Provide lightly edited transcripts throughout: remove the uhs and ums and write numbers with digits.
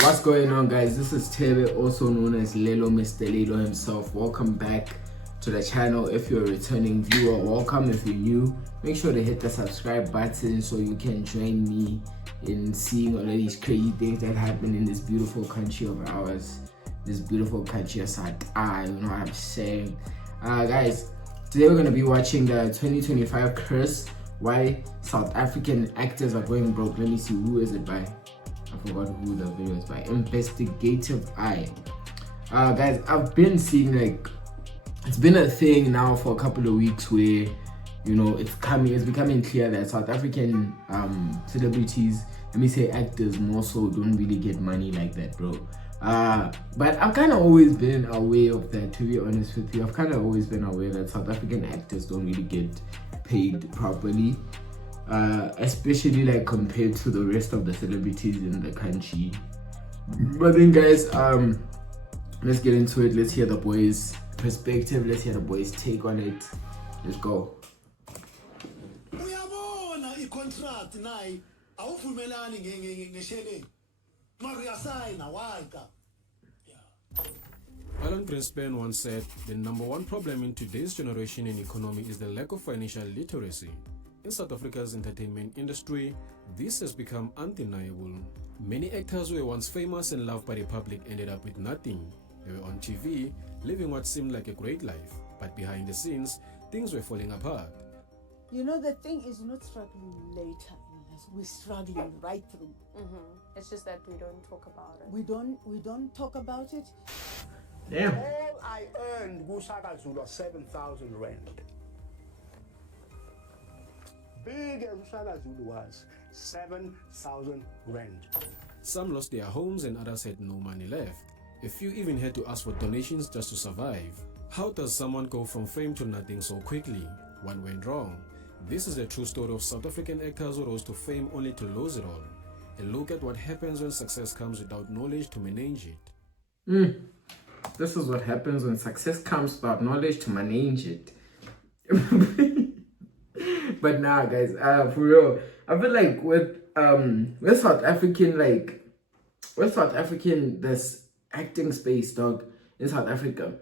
What's going on, guys? This is Tebe, also known as Lelo, Mr. Lelo himself. Welcome back to the channel. If you're a returning viewer, welcome. If you're new, make sure to hit the subscribe button so you can join me in seeing all of these crazy things that happen in this beautiful country of ours. This beautiful country of South you know what I'm saying? Guys, today we're going to be watching the 2025 curse, why South African actors are going broke. Let me see, who is it by? I forgot who the video is by. Investigative Eye. Guys, I've been seeing, like, it's been a thing now for a couple of weeks where, you know, it's becoming clear that South African celebrities, let me say actors more so, don't really get money like that, bro. But I've kind of always been aware of that, to be honest with you. I've kind of always been aware that South African actors don't really get paid properly, especially like compared to the rest of the celebrities in the country. But then, guys, let's get into it. Let's hear the boys' perspective. Let's hear the boys' take on it. Let's go. Alan Greenspan once said, the number one problem in today's generation in economy is the lack of financial literacy. In South Africa's entertainment industry, this has become undeniable. Many actors who were once famous and loved by the public ended up with nothing. They were on TV, living what seemed like a great life, but behind the scenes, things were falling apart. You know, the thing is not struggling later in life. We're struggling right through. It's just that we don't talk about it. We don't talk about it. Damn. All I earned Gusaka Zulu 7,000 rand. Big as Gusaka Zulu was, 7,000 rand. Some lost their homes and others had no money left. A few even had to ask for donations just to survive. How does someone go from fame to nothing so quickly? What went wrong? This is the true story of South African actors who rose to fame only to lose it all. A look at what happens when success comes without knowledge to manage it. This is what happens when success comes without knowledge to manage it. But nah, guys, for real, I feel like with South African, this acting space, dog, in South Africa,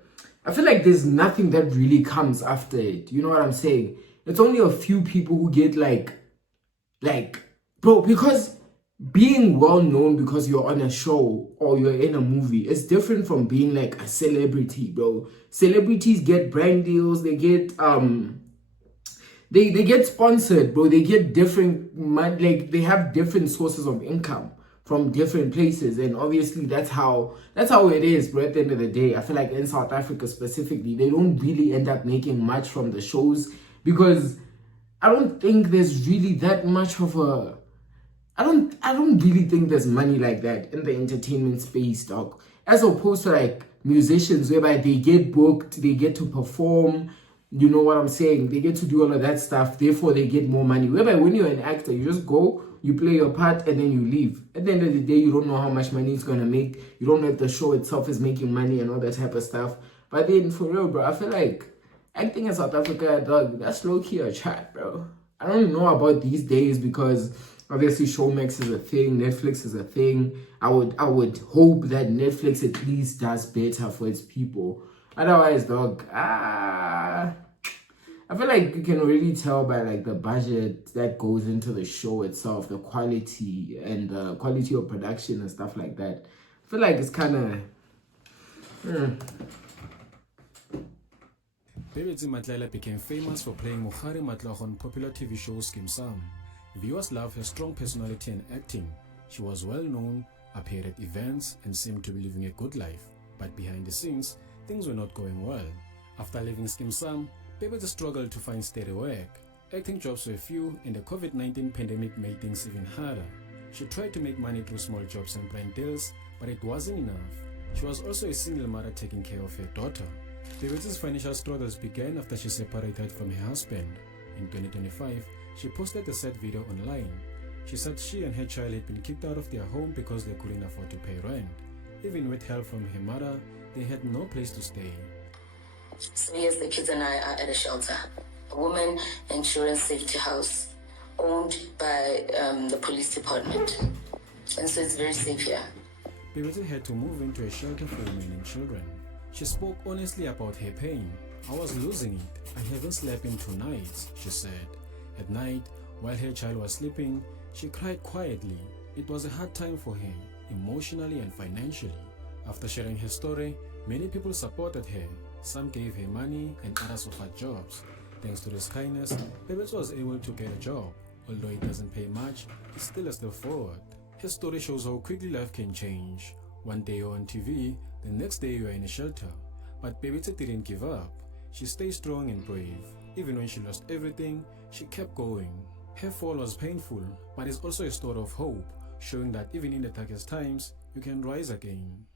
I feel like there's nothing that really comes after it. You know what I'm saying? It's only a few people who get like, bro, because being well known because you're on a show or you're in a movie is different from being like a celebrity, bro. Celebrities get brand deals, they get they get sponsored, bro. They get different money, like they have different sources of income from different places, and obviously that's how it is, bro. At the end of the day, I feel like in South Africa specifically, they don't really end up making much from the shows because I don't think there's really that much of a I don't really think there's money like that in the entertainment space, dog. As opposed to like musicians whereby they get booked, they get to perform, you know what I'm saying? They get to do all of that stuff, therefore they get more money. Whereby when you're an actor, you just go, you play your part, and then you leave. At the end of the day, you don't know how much money it's gonna make. You don't know if the show itself is making money and all that type of stuff. But then for real, bro, I feel like acting in South Africa, dog, that's low-key a chat, bro. I don't know about these days because obviously Showmax is a thing, Netflix is a thing. I would hope that Netflix at least does better for its people. Otherwise, dog, I feel like you can really tell by like the budget that goes into the show itself, the quality and the quality of production and stuff like that. I feel like it's kind of Mukari Matlah became famous for playing Mukari Matlah on popular TV show Skeem Saam. Viewers love her strong personality and acting. She was well known, appeared at events, and seemed to be living a good life. But behind the scenes, things were not going well. After leaving Skeem Saam, Bebete struggled to find steady work. Acting jobs were few, and the COVID-19 pandemic made things even harder. She tried to make money through small jobs and brand deals, but it wasn't enough. She was also a single mother taking care of her daughter. Bebete's financial struggles began after she separated from her husband. In 2025, she posted a sad video online. She said she and her child had been kicked out of their home because they couldn't afford to pay rent. Even with help from her mother, they had no place to stay. So yes, the kids and I are at a shelter, a woman insurance safety house owned by the police department. And so it's very safe here. Bebete had to move into a shelter for women and children. She spoke honestly about her pain. "I was losing it. I haven't slept in 2 nights," she said. At night, while her child was sleeping, she cried quietly. It was a hard time for her, emotionally and financially. After sharing her story, many people supported her. Some gave her money and others offered jobs. Thanks to this kindness, Bebete was able to get a job. Although it doesn't pay much, it's still a step forward. Her story shows how quickly life can change. One day you're on TV, the next day you're in a shelter. But Bebete didn't give up. She stayed strong and brave. Even when she lost everything, she kept going. Her fall was painful, but it's also a story of hope, showing that even in the darkest times, you can rise again.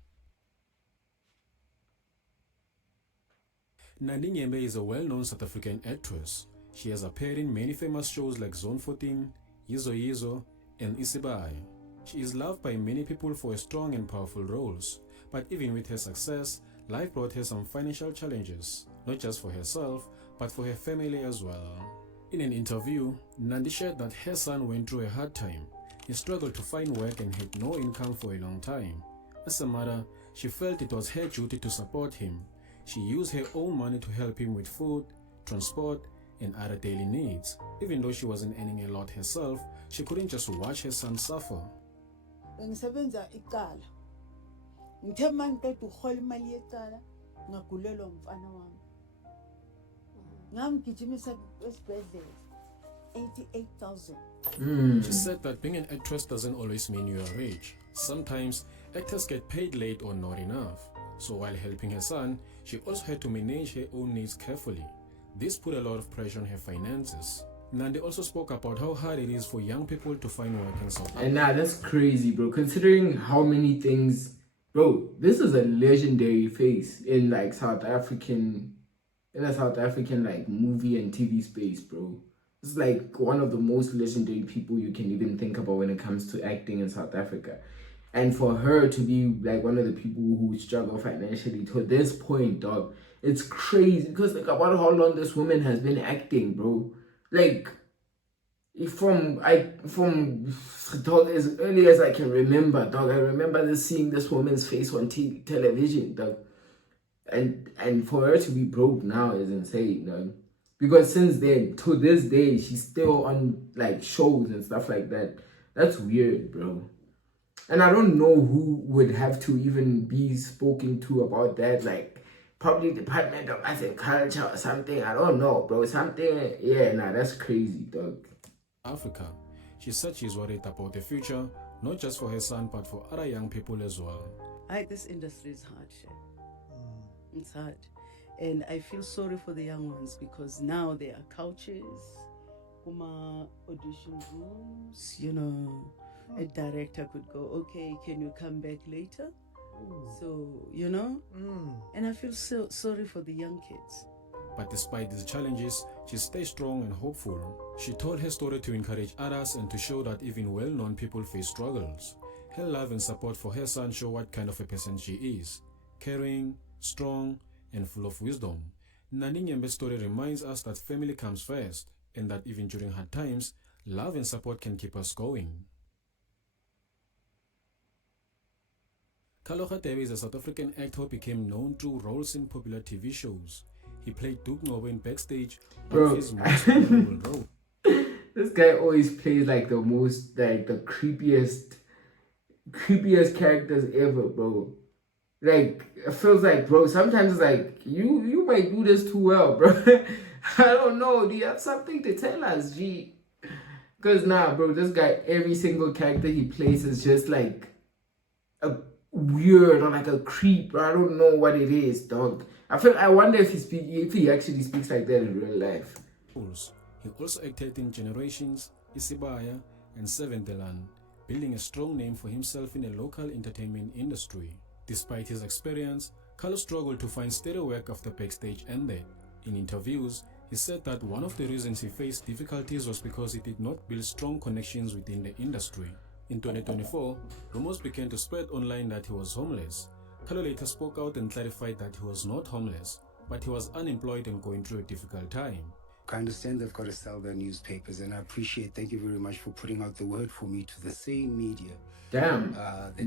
Nandi is a well-known South African actress. She has appeared in many famous shows like Zone 14, Yizo Yizo, and Isibai. She is loved by many people for her strong and powerful roles. But even with her success, life brought her some financial challenges, not just for herself, but for her family as well. In an interview, Nandi shared that her son went through a hard time. He struggled to find work and had no income for a long time. As a mother, she felt it was her duty to support him. She used her own money to help him with food, transport, and other daily needs. Even though she wasn't earning a lot herself, she couldn't just watch her son suffer. Ngisebenza iqala. Ngithe mangiceda ukurhola imali yeqala ngagulelwa umfana wami. Ngamgijimisa esibhedlela 88,000. She said that being an actress doesn't always mean you are rich. Sometimes actors get paid late or not enough. So while helping her son, she also had to manage her own needs carefully. This put a lot of pressure on her finances. Nandi also spoke about how hard it is for young people to find work in South Africa. And that's crazy, bro. Considering how many things, bro, this is a legendary face in like South African like movie and TV space, bro. This is like one of the most legendary people you can even think about when it comes to acting in South Africa. And for her to be like one of the people who struggle financially to this point, dog, it's crazy. Because like about how long this woman has been acting, bro. Like from dog, as early as I can remember, dog. I remember seeing this woman's face on television, dog. And for her to be broke now is insane, dog. Because since then to this day she's still on like shows and stuff like that. That's weird, bro. And I don't know who would have to even be spoken to about that, like probably Department of Arts and Culture or something. I don't know, bro. Something, yeah, nah, that's crazy, dog. Africa. She said she's worried about the future, not just for her son, but for other young people as well. This industry is hard, Shay. It's hard. And I feel sorry for the young ones because now there are couches, audition rooms, you know. A director could go, okay, can you come back later? So, you know, and I feel so sorry for the young kids. But despite these challenges, she stays strong and hopeful. She told her story to encourage others and to show that even well-known people face struggles. Her love and support for her son show what kind of a person she is. Caring, strong, and full of wisdom. Nandi Nyembe's story reminds us that family comes first, and that even during hard times, love and support can keep us going. Kgala is a South African actor who became known through roles in popular TV shows. He played Duke Nobo in Backstage, one of his most memorable roles. This guy always plays like the most, like the creepiest characters ever, bro. Like, it feels like, bro, sometimes it's like, you might do this too well, bro. I don't know, do you have something to tell us, G? Because nah, bro, this guy, every single character he plays is just like a weird or like a creep, bro. I don't know what it is, dog. I wonder if he actually speaks like that in real life. He also acted in Generations, Isibaya, and Seventh Land, building a strong name for himself in the local entertainment industry. Despite his experience, Kgala struggled to find steady work after Backstage ended. In interviews, he said that one of the reasons he faced difficulties was because he did not build strong connections within the industry. In 2024, rumors began to spread online that he was homeless. Kgala later spoke out and clarified that he was not homeless, but he was unemployed and going through a difficult time. I understand they've got to sell their newspapers, and I appreciate. Thank you very much for putting out the word for me to the same media. Damn.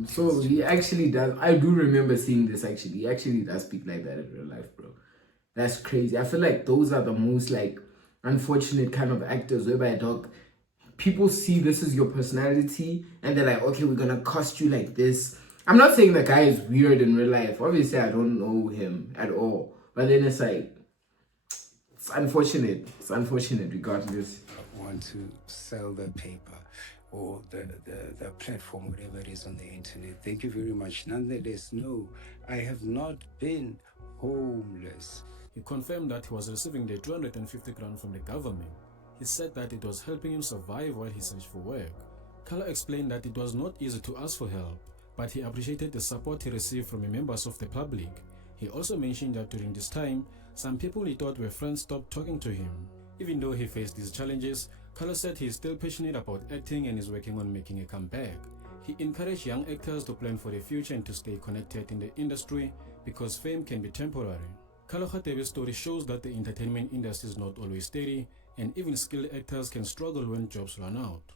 So he actually does. I do remember seeing this. Actually, he actually does speak like that in real life, bro. That's crazy. I feel like those are the most like unfortunate kind of actors whereby, dog, people see this as your personality and they're like, okay, we're gonna cast you like this. I'm not saying the guy is weird in real life. Obviously, I don't know him at all. But then it's like, it's unfortunate. It's unfortunate regardless. Want to sell the paper or the platform, whatever it is on the internet. Thank you very much. Nonetheless, no, I have not been homeless. He confirmed that he was receiving the 250 grand from the government. He said that it was helping him survive while he searched for work. Kgala explained that it was not easy to ask for help, but he appreciated the support he received from the members of the public. He also mentioned that during this time, some people he thought were friends stopped talking to him. Even though he faced these challenges, Kgala said he is still passionate about acting and is working on making a comeback. He encouraged young actors to plan for the future and to stay connected in the industry because fame can be temporary. Kgala's story shows that the entertainment industry is not always steady, and even skilled actors can struggle when jobs run out.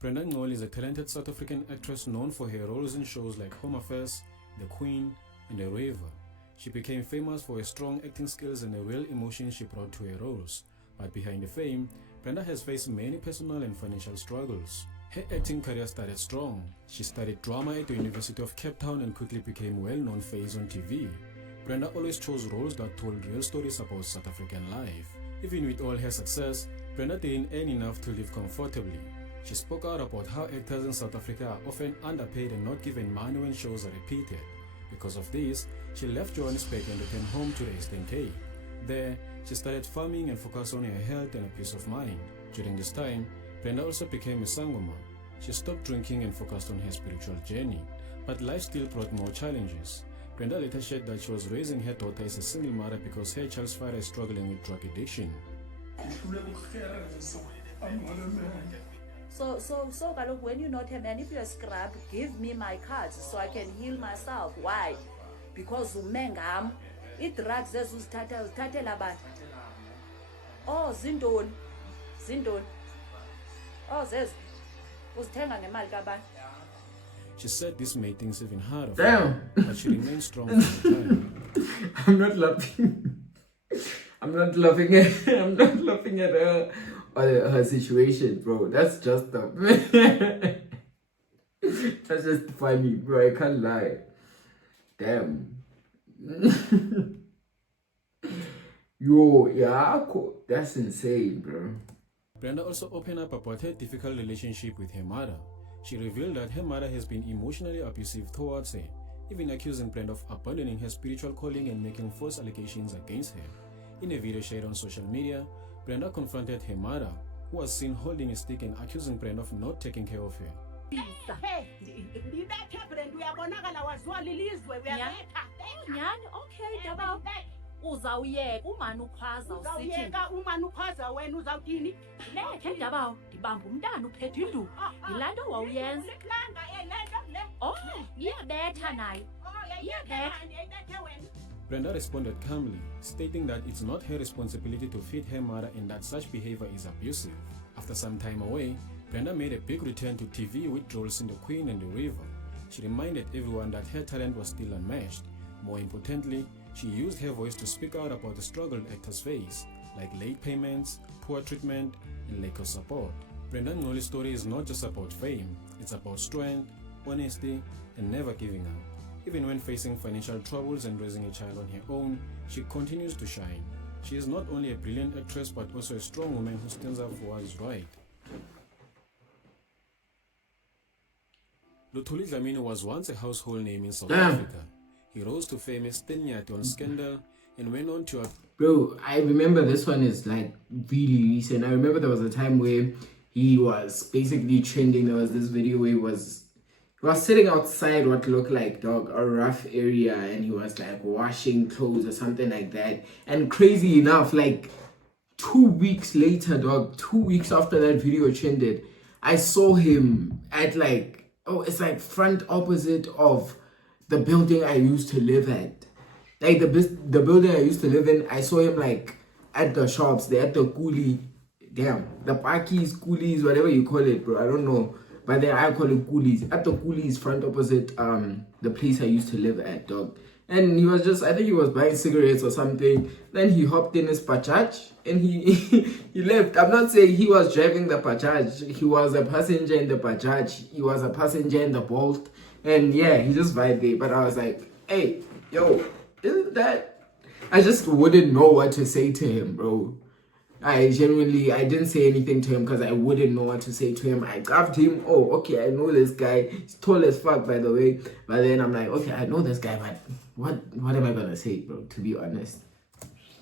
Brenda is a talented South African actress known for her roles in shows like Home Affairs, The Queen, and The Raver. She became famous for her strong acting skills and the real emotion she brought to her roles. But behind the fame, Brenda has faced many personal and financial struggles. Her acting career started strong. She studied drama at the University of Cape Town and quickly became a well-known face on TV. Brenda always chose roles that told real stories about South African life. Even with all her success, Brenda didn't earn enough to live comfortably. She spoke out about how actors in South Africa are often underpaid and not given money when shows are repeated. Because of this, she left Johannesburg and returned home to the Eastern Cape. There, she started farming and focused on her health and a peace of mind. During this time, Brenda also became a sangoma. She stopped drinking and focused on her spiritual journey. But life still brought more challenges. Brenda later shared that she was raising her daughter as a single mother because her child's father is struggling with drug addiction. So when you're not a man, if you're a scrub, give me my cards so I can heal myself. Why? Because umengam, it drugs as uzithathe labantu. Oh, zindon. Oh, zez. Uzithenga ngemali kabantu. She said this made things even harder for Damn. her, but she remained strong for the time. I'm not laughing. I'm not laughing at her or her situation, bro. That's just that's just funny, bro. I can't lie. Damn. Yo, yeah, that's insane, bro. Brenda also opened up about her difficult relationship with her mother. She revealed that her mother has been emotionally abusive towards her, even accusing Brenda of abandoning her spiritual calling and making false allegations against her. In a video shared on social media, Brenda confronted her mother, who was seen holding a stick and accusing Brenda of not taking care of her. Uzawuyeka umani ukhwaza umani ukhwaza wena uzawuthini lethe Dabawo ndibamba umntana uphethe induku yilaa nto wawuyenza oh iyabetha nayo iyabetha. Brenda responded calmly, stating that it's not her responsibility to feed her mother and that such behavior is abusive. After some time away, Brenda made a big return to TV with roles in The Queen and The River. She reminded everyone that her talent was still unmatched. More importantly, she used her voice to speak out about the struggle actors face, like late payments, poor treatment, and lack of support. Brenda Ngoli's story is not just about fame, it's about strength, honesty, and never giving up. Even when facing financial troubles and raising a child on her own, she continues to shine. She is not only a brilliant actress but also a strong woman who stands up for what is right. Lutulu was once a household name in South Africa. He rose to fame as Tenyati on Scandal and went on to... Bro, I remember this one is like really recent. I remember there was a time where he was basically trending. There was this video where he was sitting outside what looked like, dog, a rough area, and he was like washing clothes or something like that. And crazy enough, like 2 weeks later, dog, 2 weeks after that video trended, I saw him at like, it's like front opposite of the building I used to live at. Like the building I used to live in, I saw him like at the shops, they at the coolie, the parkies, coolies, whatever you call it, bro. I don't know, but then I call it coolies. At the coolies front opposite the place I used to live at, dog. And he was just, I think he was buying cigarettes or something. Then he hopped in his Bajaj and he he left. I'm not saying he was driving the Bajaj. He was a passenger in the Bajaj. He was a passenger in the Bolt. And yeah, he just vibed there. But I was like, hey, yo, isn't that... I just wouldn't know what to say to him, bro. I didn't say anything to him because I wouldn't know what to say to him. I grabbed him. Oh, okay, I know this guy. He's tall as fuck, by the way. But then I'm like, okay, I know this guy, but what am I gonna say, bro, to be honest?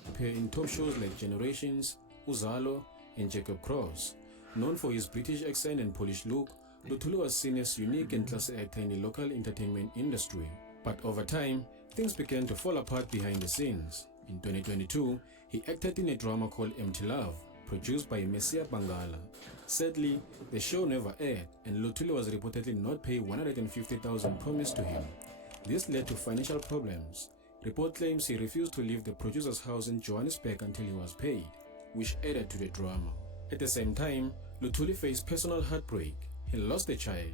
Appear in top shows like Generations, Uzalo, and Jacob Cross. Known for his British accent and Polish look, Lutulu was seen as unique and classy actor in the local entertainment industry. But over time, things began to fall apart behind the scenes. In 2022, he acted in a drama called Empty Love, produced by Messiah Bangala. Sadly, the show never aired, and Lutulu was reportedly not paid 150,000 promised to him. This led to financial problems. Report claims he refused to leave the producer's house in Johannesburg until he was paid, which added to the drama. At the same time, Lutulu faced personal heartbreak. He lost a child,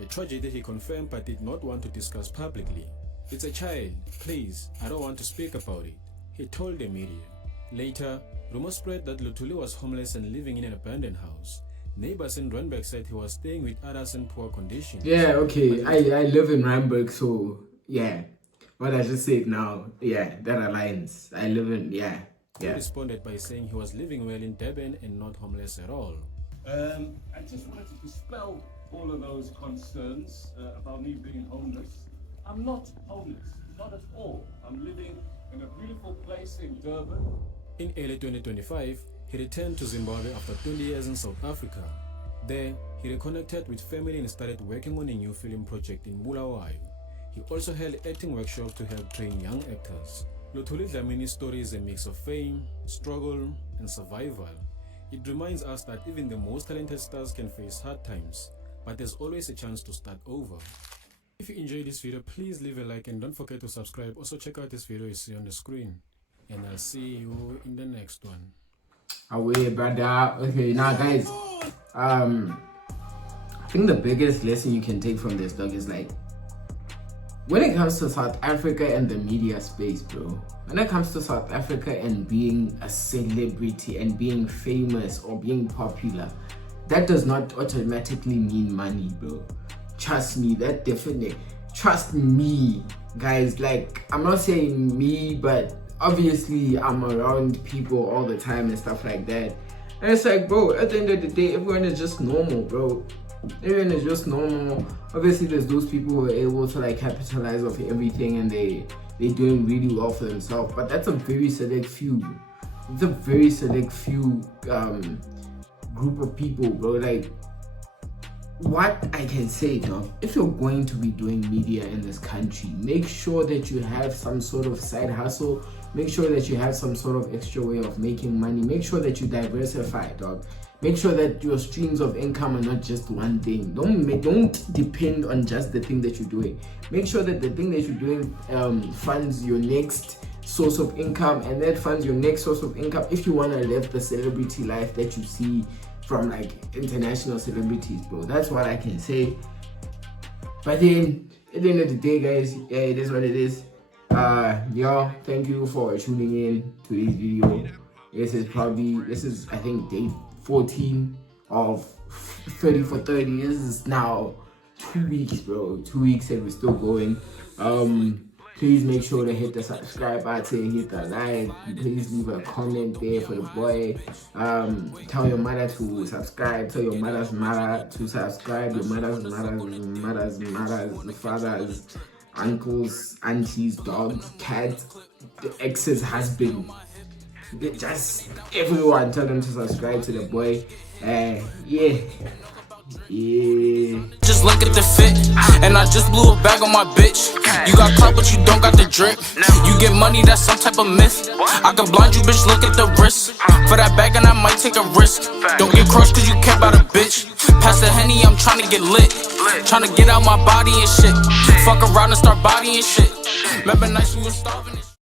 a tragedy he confirmed but did not want to discuss publicly. "It's a child, please, I don't want to speak about it," he told the media. Later, rumors spread that Lutulu was homeless and living in an abandoned house. Neighbors in Randburg said he was staying with others in poor conditions. Yeah, okay, I live in Randburg, so yeah. What I just said now, yeah, that aligns. I live in, yeah. He responded by saying he was living well in Durban and not homeless at all. I just wanted to dispel all of those concerns about me being homeless. I'm not homeless, not at all. I'm living in a beautiful place in Durban. In early 2025, he returned to Zimbabwe after 20 years in South Africa. There, he reconnected with family and started working on a new film project in Bulawayo. He also held acting workshops to help train young actors. Lutulu Dlamini's story is a mix of fame, struggle, and survival. It reminds us that even the most talented stars can face hard times, but there's always a chance to start over. If you enjoyed this video, please leave a like and don't forget to subscribe. Also check out this video you see on the screen. And I'll see you in the next one. Away, brother. Okay, now guys, I think the biggest lesson you can take from this, dog, is like, when it comes to South Africa and the media space, bro, when it comes to South Africa and being a celebrity and being famous or being popular, that does not automatically mean money, bro. Trust me, that definitely, trust me, guys. Like, I'm not saying me, but obviously I'm around people all the time and stuff like that. And it's like, bro, at the end of the day, everyone is just normal, bro. Everyone is just normal. Obviously, there's those people who are able to like capitalize off everything and they're doing really well for themselves. But that's a very select few. It's a very select few group of people, bro. Like, what I can say, dog, if you're going to be doing media in this country, make sure that you have some sort of side hustle. Make sure that you have some sort of extra way of making money. Make sure that you diversify, dog. Make sure that your streams of income are not just one thing. Don't depend on just the thing that you're doing. Make sure that the thing that you're doing funds your next source of income, and that funds your next source of income if you want to live the celebrity life that you see from like international celebrities, bro. That's what I can say. But then at the end of the day, guys, yeah, it is what it is. Y'all, thank you for tuning in to this video. This is I think day 14 of 30 for 30. This is now 2 weeks, bro. 2 weeks and we're still going. Please make sure to hit the subscribe button, hit the like, please leave a comment there for the boy. Tell your mother to subscribe, tell your mother's mother to subscribe, your mother's fathers, uncles, aunties, dogs, cats, the ex's husband. Just everyone, tell them to subscribe to the boy. Yeah. Just look at the fit, and I just blew a bag on my bitch. You got clout, but you don't got the drip. You get money, that's some type of myth. I can blind you, bitch, look at the wrist. For that bag, and I might take a risk. Don't get crushed, cause you care about a bitch. Pass the Henny, I'm trying to get lit. Trying to get out my body and shit. Fuck around and start bodying shit. Remember nights we was starving.